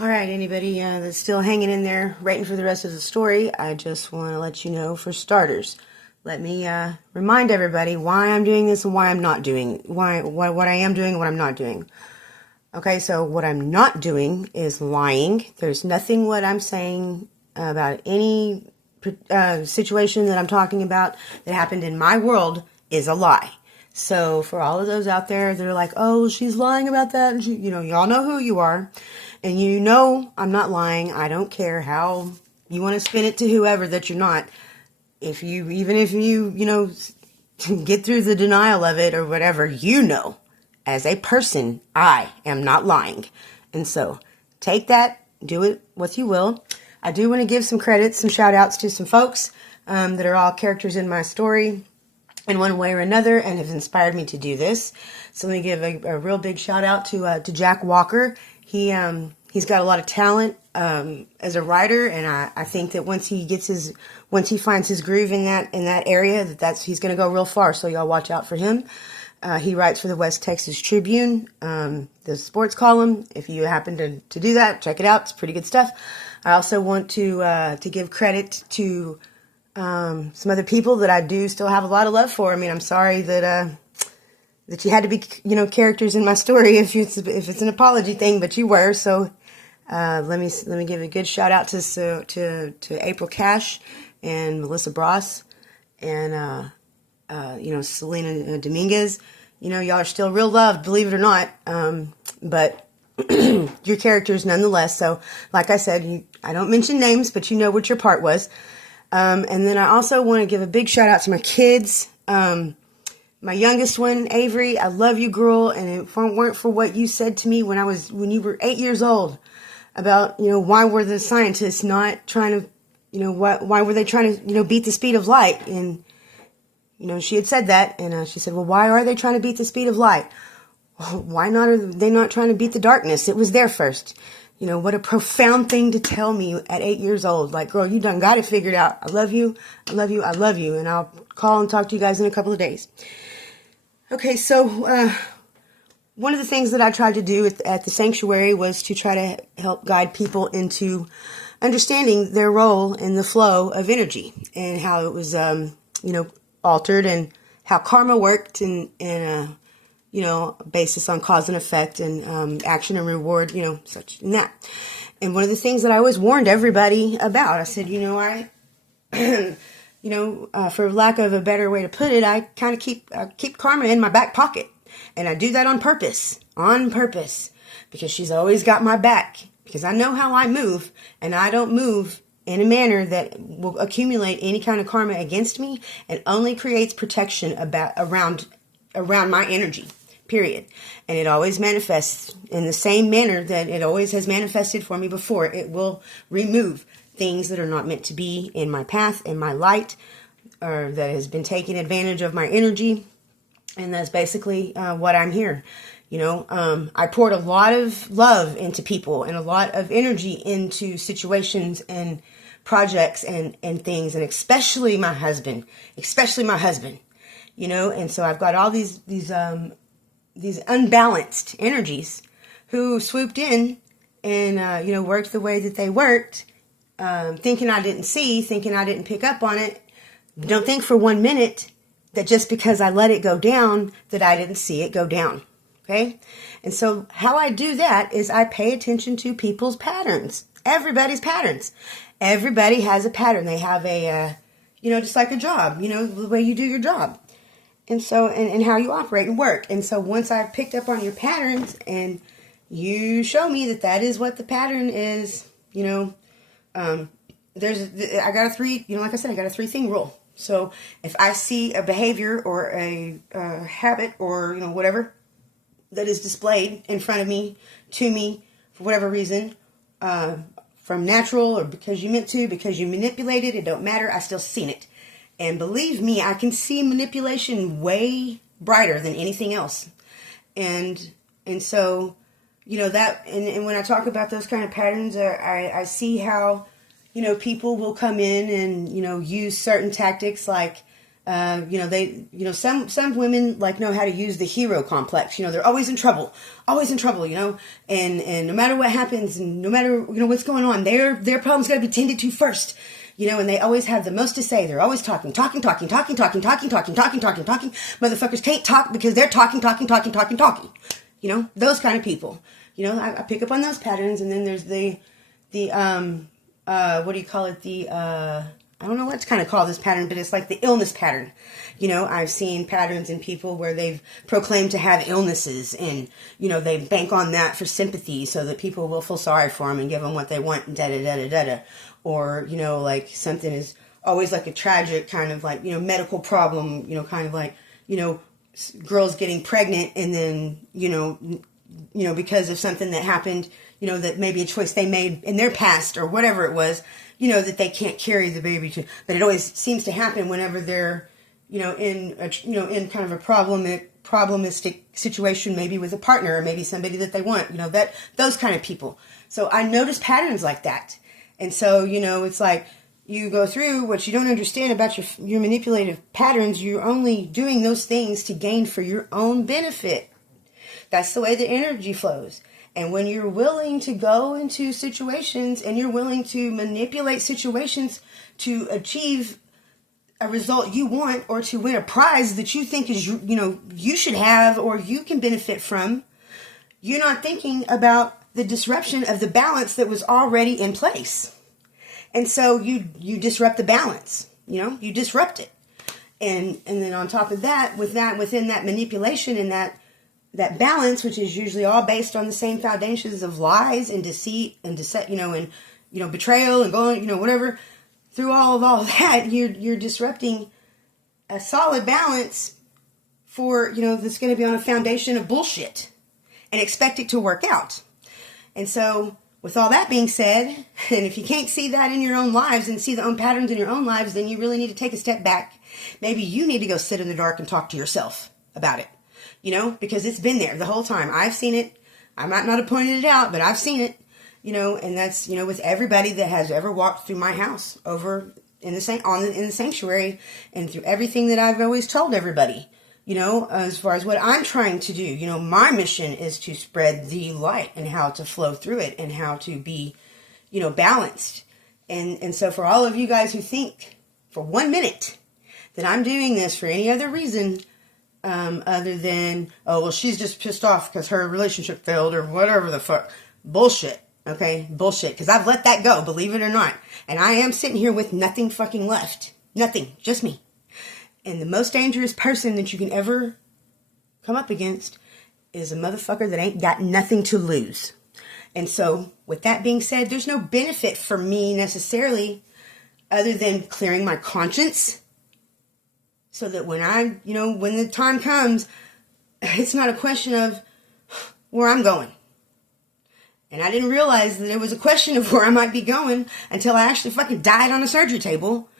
All right, anybody that's still hanging in there, waiting for the rest of the story, I just want to let you know, for starters, let me remind everybody why I'm doing this and why I'm not doing, what I am doing and what I'm not doing. Okay, so what I'm not doing is lying. There's nothing what I'm saying about any situation that I'm talking about that happened in my world is a lie. So for all of those out there that are like, oh, she's lying about that, and y'all know who you are, and I'm not lying. I don't care how you want to spin it to whoever that you're not. Even if you get through the denial of it or whatever, as a person, I am not lying. And so take that, do it what you will. I do want to give some credit, some shout outs to some folks that are all characters in my story in one way or another and have inspired me to do this. So let me give a real big shout out to Jack Walker. He's got a lot of talent as a writer, and I think that once he finds his groove in that area, he's going to go real far. So y'all watch out for him. He writes for the West Texas Tribune, the sports column. If you happen to do that, check it out. It's pretty good stuff. I also want to give credit to some other people that I do still have a lot of love for. I mean, I'm sorry that you had to be, characters in my story if it's an apology thing, but you were. So let me give a good shout out to April Cash and Melissa Bross and Selena Dominguez. Y'all are still real loved, believe it or not. But your characters nonetheless. So like I said, I don't mention names, but you know what your part was. And then I also want to give a big shout out to my kids. My youngest one, Avery, I love you, girl. And if it weren't for what you said to me when you were 8 years old about, why were the scientists not trying to, why were they trying to, beat the speed of light? And, she had said that, and she said, well, why are they trying to beat the speed of light? Well, why not are they not trying to beat the darkness? It was there first. What a profound thing to tell me at 8 years old. Like, girl, you done got it figured out. I love you. I love you. I love you. And I'll call and talk to you guys in a couple of days. Okay, so one of the things that I tried to do at the sanctuary was to try to help guide people into understanding their role in the flow of energy and how it was, altered and how karma worked and basis on cause and effect and action and reward, such and that. And one of the things that I always warned everybody about, I said, for lack of a better way to put it, I kind of keep karma in my back pocket. And I do that on purpose, because she's always got my back, because I know how I move, and I don't move in a manner that will accumulate any kind of karma against me and only creates protection around my energy, period. And it always manifests in the same manner that it always has manifested for me before. It will remove things that are not meant to be in my path, in my light, or that has been taking advantage of my energy. And that's basically what I'm here. I poured a lot of love into people and a lot of energy into situations and projects and things, and especially my husband, and so I've got all these unbalanced energies who swooped in and, worked the way that they worked, thinking I didn't see, thinking I didn't pick up on it. Don't think for 1 minute that just because I let it go down that I didn't see it go down. Okay. And so how I do that is I pay attention to people's patterns, everybody's patterns. Everybody has a pattern. They have a, just like a job, the way you do your job. And so, and how you operate and work. And so once I've picked up on your patterns and you show me that is what the pattern is, I got a 3, like I said, I got a 3-thing rule. So if I see a behavior or a habit or, whatever that is displayed in front of me, to me, for whatever reason, from natural or because you meant to, because you manipulated, it don't matter. I still seen it. And believe me, I can see manipulation way brighter than anything else. And so, that, and when I talk about those kind of patterns, I see how, people will come in and, use certain tactics like, Some women like know how to use the hero complex. They're always in trouble, and no matter what happens, and no matter what's going on, their problem's got to be tended to first. And they always have the most to say. They're always talking. Motherfuckers can't talk because they're talking. Those kind of people. I pick up on those patterns, and then there's the what do you call it? I don't know what to kind of call this pattern, but it's like the illness pattern. I've seen patterns in people where they've proclaimed to have illnesses, and, they bank on that for sympathy so that people will feel sorry for them and give them what they want, da-da-da-da-da-da. Or, like something is always like a tragic kind of like, medical problem, kind of like, girls getting pregnant and then, because of something that happened, that maybe a choice they made in their past or whatever it was, that they can't carry the baby to. But it always seems to happen whenever they're, in kind of a problematic situation, maybe with a partner or maybe somebody that they want, those kind of people. So I notice patterns like that. And so, it's like you go through what you don't understand about your manipulative patterns. You're only doing those things to gain for your own benefit. That's the way the energy flows. And when you're willing to go into situations and you're willing to manipulate situations to achieve a result you want or to win a prize that you think is, you should have or you can benefit from, you're not thinking about the disruption of the balance that was already in place. And so you disrupt the balance, you disrupt it. And then on top of that, within that manipulation and that balance, which is usually all based on the same foundations of lies and deceit and betrayal and going, whatever, through all of that, you're disrupting a solid balance for, that's going to be on a foundation of bullshit and expect it to work out. And so with all that being said, and if you can't see that in your own lives and see the own patterns in your own lives, then you really need to take a step back. Maybe you need to go sit in the dark and talk to yourself about it, because it's been there the whole time. I've seen it. I might not have pointed it out, but I've seen it, and that's, with everybody that has ever walked through my house over in the sanctuary and through everything that I've always told everybody. As far as what I'm trying to do, my mission is to spread the light and how to flow through it and how to be, balanced. And so for all of you guys who think for 1 minute that I'm doing this for any other reason, other than, oh, well, she's just pissed off because her relationship failed or whatever the fuck. Bullshit. Okay. Bullshit. Because I've let that go, believe it or not. And I am sitting here with nothing fucking left. Nothing. Just me. And the most dangerous person that you can ever come up against is a motherfucker that ain't got nothing to lose. And so, with that being said, there's no benefit for me necessarily other than clearing my conscience so that when when the time comes, it's not a question of where I'm going. And I didn't realize that it was a question of where I might be going until I actually fucking died on a surgery table.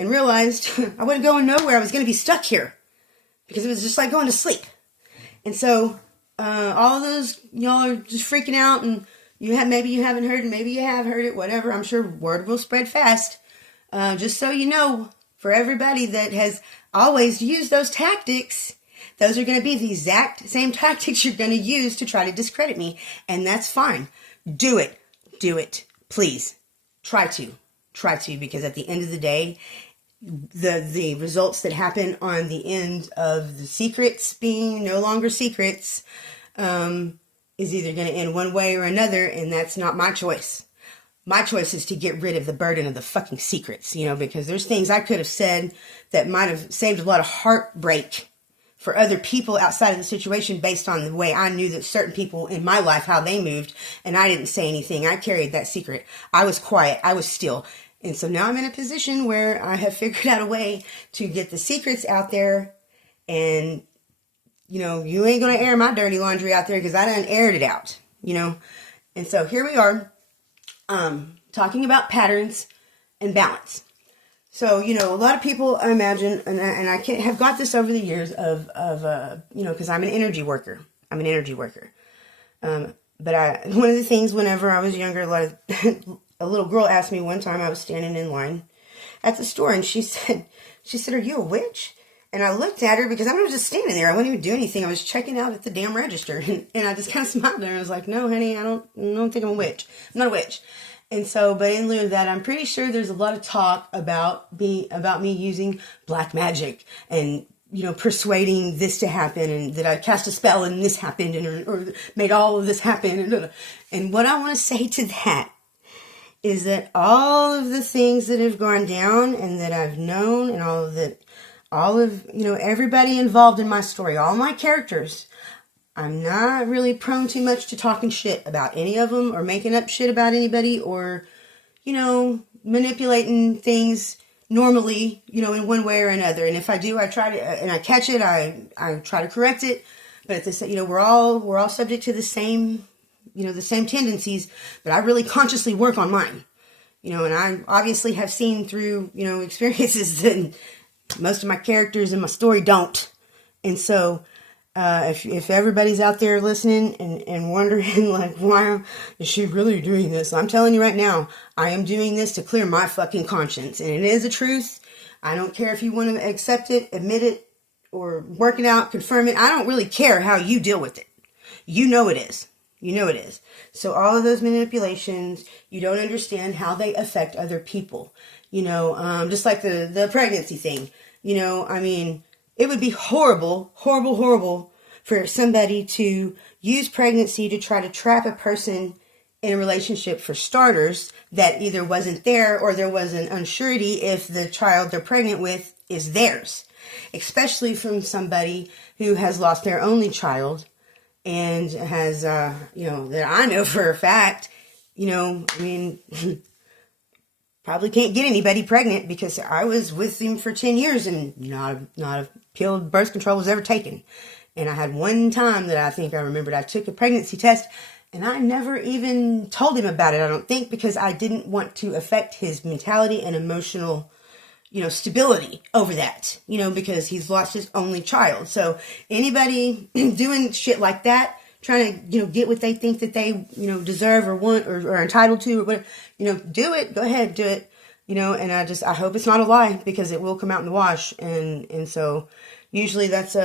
And realized I wasn't going nowhere. I was going to be stuck here. Because it was just like going to sleep. And so, all of those, y'all are just freaking out. And maybe you haven't heard, and maybe you have heard it, whatever. I'm sure word will spread fast. Just so you know, for everybody that has always used those tactics, those are going to be the exact same tactics you're going to use to try to discredit me. And that's fine. Do it. Do it. Please. Try to. Because at the end of the day, the results that happen on the end of the secrets being no longer secrets is either going to end one way or another, and that's not my choice. My choice is to get rid of the burden of the fucking secrets, because there's things I could have said that might have saved a lot of heartbreak for other people outside of the situation based on the way I knew that certain people in my life, how they moved, and I didn't say anything. I carried that secret. I was quiet. I was still. And so now I'm in a position where I have figured out a way to get the secrets out there. And, you ain't going to air my dirty laundry out there because I done aired it out, And so here we are talking about patterns and balance. So, a lot of people, I imagine, and I have got this over the years of because I'm an energy worker. But one of the things whenever I was younger, a little girl asked me one time, I was standing in line at the store, and she said, "Are you a witch?" And I looked at her because I was just standing there. I wasn't even doing anything. I was checking out at the damn register. And I just kind of smiled at her. I was like, no, honey, I don't think I'm a witch. I'm not a witch. And so, but in lieu of that, I'm pretty sure there's a lot of talk about me using black magic and, persuading this to happen, and that I cast a spell and this happened, or made all of this happen. And what I want to say to that is that all of the things that have gone down and that I've known, and all of everybody involved in my story, all my characters, I'm not really prone too much to talking shit about any of them, or making up shit about anybody, or, manipulating things normally, in one way or another. And if I do, I try to, and I catch it, I try to correct it. But at this, we're all subject to the same tendencies, but I really consciously work on mine, and I obviously have seen through, experiences that most of my characters in my story don't. And so, if everybody's out there listening and wondering, like, why is she really doing this? I'm telling you right now, I am doing this to clear my fucking conscience. And it is a truth. I don't care if you want to accept it, admit it, or work it out, confirm it. I don't really care how you deal with it. You know it is. You know it is. So all of those manipulations, you don't understand how they affect other people. Just like the pregnancy thing. It would be horrible, horrible, horrible for somebody to use pregnancy to try to trap a person in a relationship, for starters, that either wasn't there, or there was an unsurety if the child they're pregnant with is theirs. Especially from somebody who has lost their only child, and has, that I know for a fact, probably can't get anybody pregnant, because I was with him for 10 years and not a pill of birth control was ever taken. And I had one time that I think I remembered I took a pregnancy test, and I never even told him about it, I don't think, because I didn't want to affect his mentality and emotional, stability over that, because he's lost his only child. So anybody doing shit like that, trying to, get what they think that they, deserve or want, or are entitled to, or whatever, do it. Go ahead, do it. And I hope it's not a lie, because it will come out in the wash. And so usually that's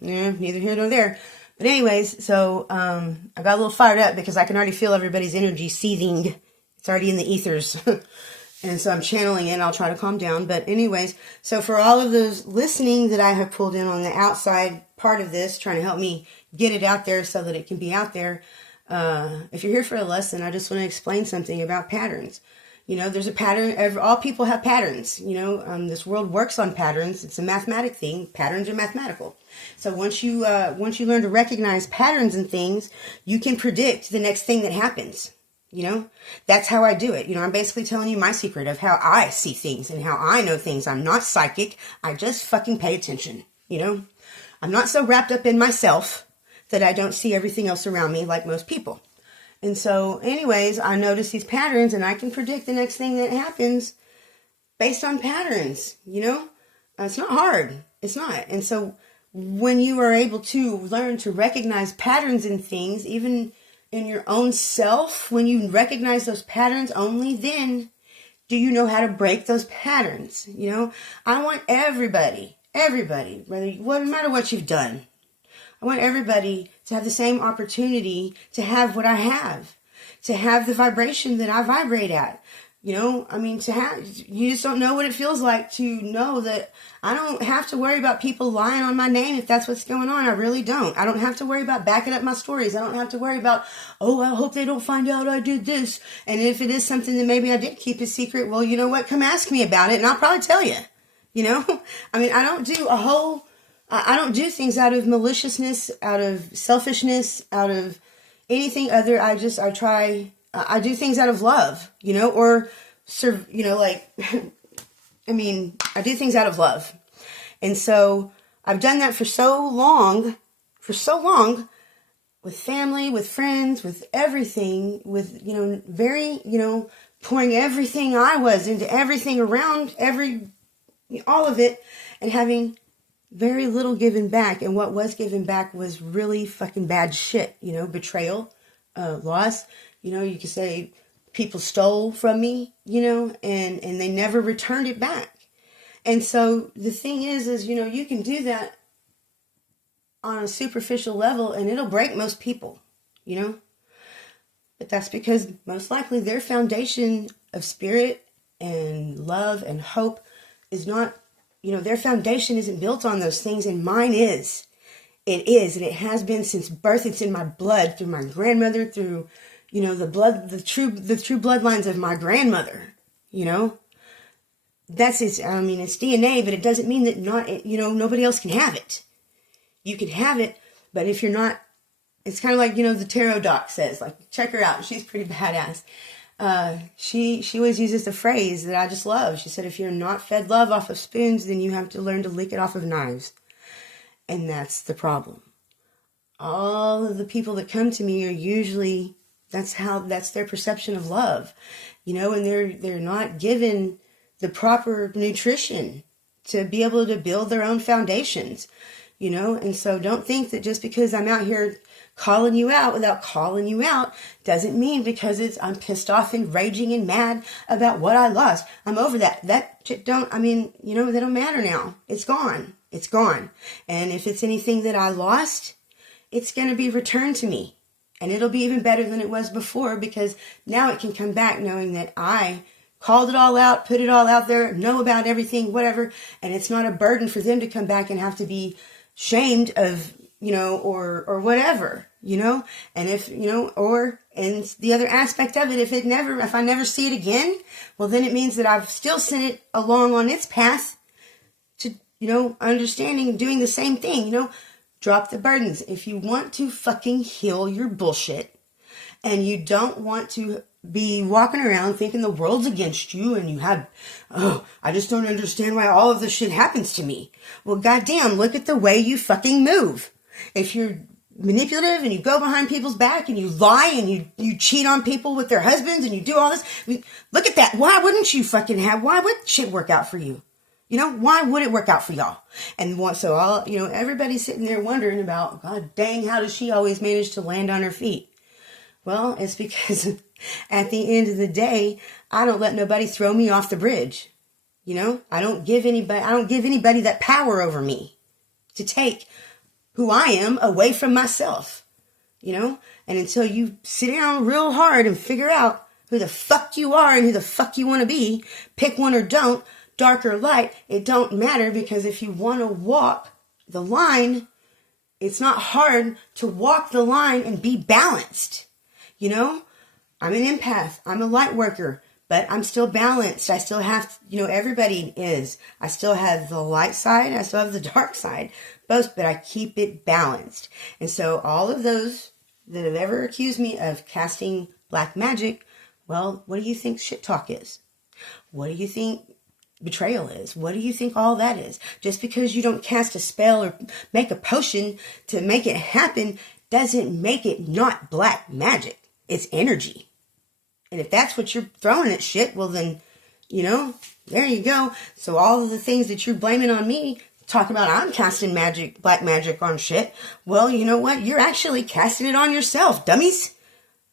neither here nor there. But anyways, so, I got a little fired up because I can already feel everybody's energy seething. It's already in the ethers. And so I'm channeling it. I'll try to calm down. But anyways, so for all of those listening that I have pulled in on the outside part of this, trying to help me get it out there so that it can be out there. If you're here for a lesson, I just want to explain something about patterns. There's a pattern. All people have patterns. This world works on patterns. It's a mathematic thing. Patterns are mathematical. So once you learn to recognize patterns in things, you can predict the next thing that happens. That's how I do it. I'm basically telling you my secret of how I see things and how I know things. I'm not psychic. I just fucking pay attention. I'm not so wrapped up in myself that I don't see everything else around me like most people. And so anyways, I notice these patterns, and I can predict the next thing that happens based on patterns. It's not hard. It's not. And so when you are able to learn to recognize patterns in things, even in your own self, when you recognize those patterns, only then do you know how to break those patterns. I want everybody, no matter what you've done, I want everybody to have the same opportunity to have what I have, to have the vibration that I vibrate at. You just don't know what it feels like to know that I don't have to worry about people lying on my name if that's what's going on. I really don't. I don't have to worry about backing up my stories. I don't have to worry about, I hope they don't find out I did this. And if it is something that maybe I did keep a secret, well, you know what? Come ask me about it and I'll probably tell you. I don't do things out of maliciousness, out of selfishness, out of anything other. I do things out of love, I do things out of love. And so I've done that for so long, with family, with friends, with everything, with, pouring everything I was into everything around, all of it, and having very little given back. And what was given back was really fucking bad shit, betrayal, loss. You could say people stole from me, and they never returned it back. And so the thing is, you can do that on a superficial level and it'll break most people, you know? But that's because most likely their foundation of spirit and love and hope is not, their foundation isn't built on those things, and mine is. It is, and it has been since birth. It's in my blood, through my grandmother, through, the true bloodlines of my grandmother, That's it's DNA, but it doesn't mean that nobody else can have it. You can have it, but if you're not, it's kind of like, the tarot doc says, like, check her out. She's pretty badass. She always uses the phrase that I just love. She said, if you're not fed love off of spoons, then you have to learn to lick it off of knives. And that's the problem. All of the people that come to me are usually, that's their perception of love, and they're not given the proper nutrition to be able to build their own foundations, and so don't think that just because I'm out here calling you out without calling you out doesn't mean because I'm pissed off and raging and mad about what I lost. I'm over that. That shit they don't matter now. It's gone. It's gone. And if it's anything that I lost, it's going to be returned to me. And it'll be even better than it was before, because now it can come back knowing that I called it all out, put it all out there, know about everything, whatever. And it's not a burden for them to come back and have to be shamed of, or whatever, and if, and the other aspect of it, if I never see it again, well, then it means that I've still sent it along on its path to, understanding and doing the same thing, drop the burdens. If you want to fucking heal your bullshit and you don't want to be walking around thinking the world's against you and you have, I just don't understand why all of this shit happens to me. Well, goddamn, look at the way you fucking move. If you're manipulative and you go behind people's back and you lie and you cheat on people with their husbands and you do all this, look at that. Why would shit work out for you? Why would it work out for y'all? And so everybody's sitting there wondering about, God dang, how does she always manage to land on her feet? Well, it's because at the end of the day, I don't let nobody throw me off the bridge. I don't give anybody that power over me to take who I am away from myself, and until you sit down real hard and figure out who the fuck you are and who the fuck you want to be, pick one or don't, dark or light, it don't matter, because if you want to walk the line, it's not hard to walk the line and be balanced. I'm an empath. I'm a light worker, but I'm still balanced. I still have, everybody is. I still have the light side. I still have the dark side, both, but I keep it balanced. And so all of those that have ever accused me of casting black magic, well, what do you think shit talk is? What do you think betrayal is? What do you think all that is? Just because you don't cast a spell or make a potion to make it happen doesn't make it not black magic. It's energy. And if that's what you're throwing at shit, well then, there you go. So all of the things that you're blaming on me, talking about I'm casting black magic on shit, well, you know what? You're actually casting it on yourself, dummies.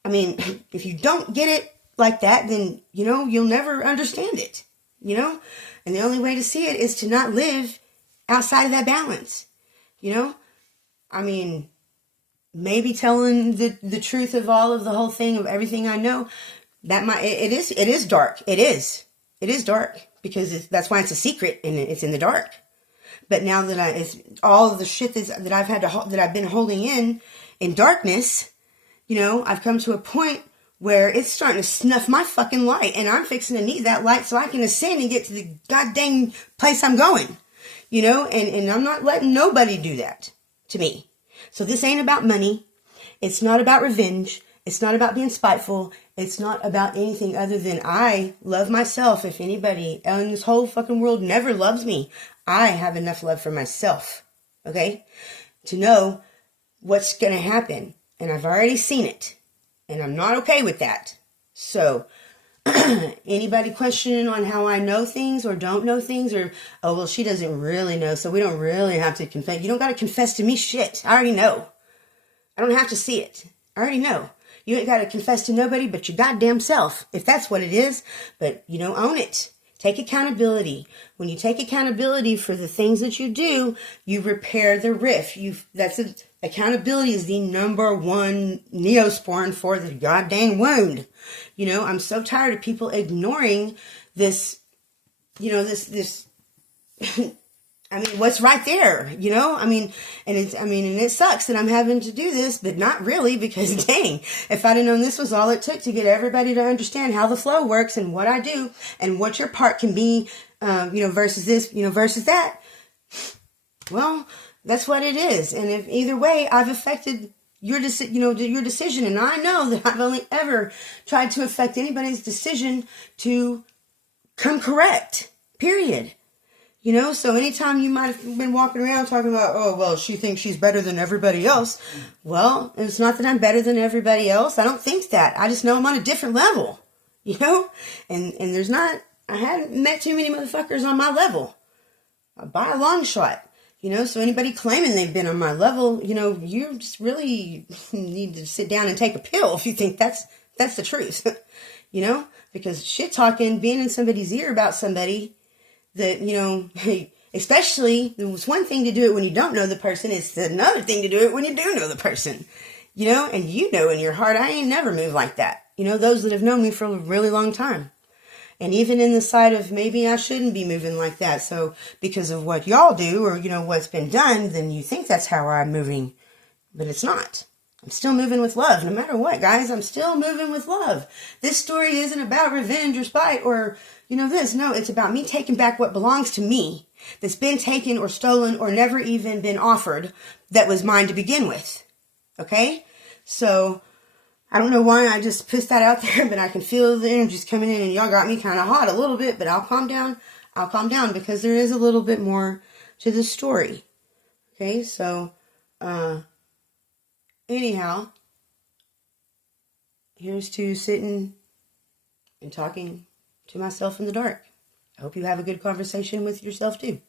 If you don't get it like that, then, you'll never understand it, And the only way to see it is to not live outside of that balance, Maybe telling the truth of all of the whole thing, of everything I know, it is dark. It is dark, because that's why it's a secret and it's in the dark. But now that it's all of the shit that I've been holding in darkness, I've come to a point where it's starting to snuff my fucking light, and I'm fixing to need that light so I can ascend and get to the goddamn place I'm going, and I'm not letting nobody do that to me. So this ain't about money. It's not about revenge. It's not about being spiteful. It's not about anything other than I love myself. If anybody in this whole fucking world never loves me, I have enough love for myself, okay, to know what's going to happen. And I've already seen it, and I'm not okay with that. So anybody questioning on how I know things or don't know things, or, oh, well, she doesn't really know, so we don't really have to confess. You don't got to confess to me shit. I already know. I don't have to see it. I already know. You ain't got to confess to nobody but your goddamn self, if that's what it is. But, own it. Take accountability. When you take accountability for the things that you do, you repair the rift. Accountability is the number one neosporin for the goddamn wound. I'm so tired of people ignoring this, this what's right there, and it sucks that I'm having to do this, but not really, because dang, if I'd have known this was all it took to get everybody to understand how the flow works and what I do and what your part can be, versus this, versus that, well, that's what it is. And if either way, I've affected your decision, and I know that I've only ever tried to affect anybody's decision to come correct, period. So anytime you might have been walking around talking about, oh, well, she thinks she's better than everybody else. Well, it's not that I'm better than everybody else. I don't think that. I just know I'm on a different level, and I haven't met too many motherfuckers on my level by a long shot, so anybody claiming they've been on my level, you just really need to sit down and take a pill if you think that's the truth, because shit talking, being in somebody's ear about somebody, that, especially, it's one thing to do it when you don't know the person. It's another thing to do it when you do know the person, and in your heart, I ain't never moved like that. Those that have known me for a really long time. And even in the side of maybe I shouldn't be moving like that. So because of what y'all do or, what's been done, then you think that's how I'm moving, but it's not. I'm still moving with love. No matter what, guys, I'm still moving with love. This story isn't about revenge or spite or, this. No, it's about me taking back what belongs to me that's been taken or stolen or never even been offered that was mine to begin with. Okay? So, I don't know why I just pissed that out there, but I can feel the energies coming in and y'all got me kind of hot a little bit, but I'll calm down. I'll calm down because there is a little bit more to the story. Okay? So, anyhow, here's to sitting and talking to myself in the dark. I hope you have a good conversation with yourself too.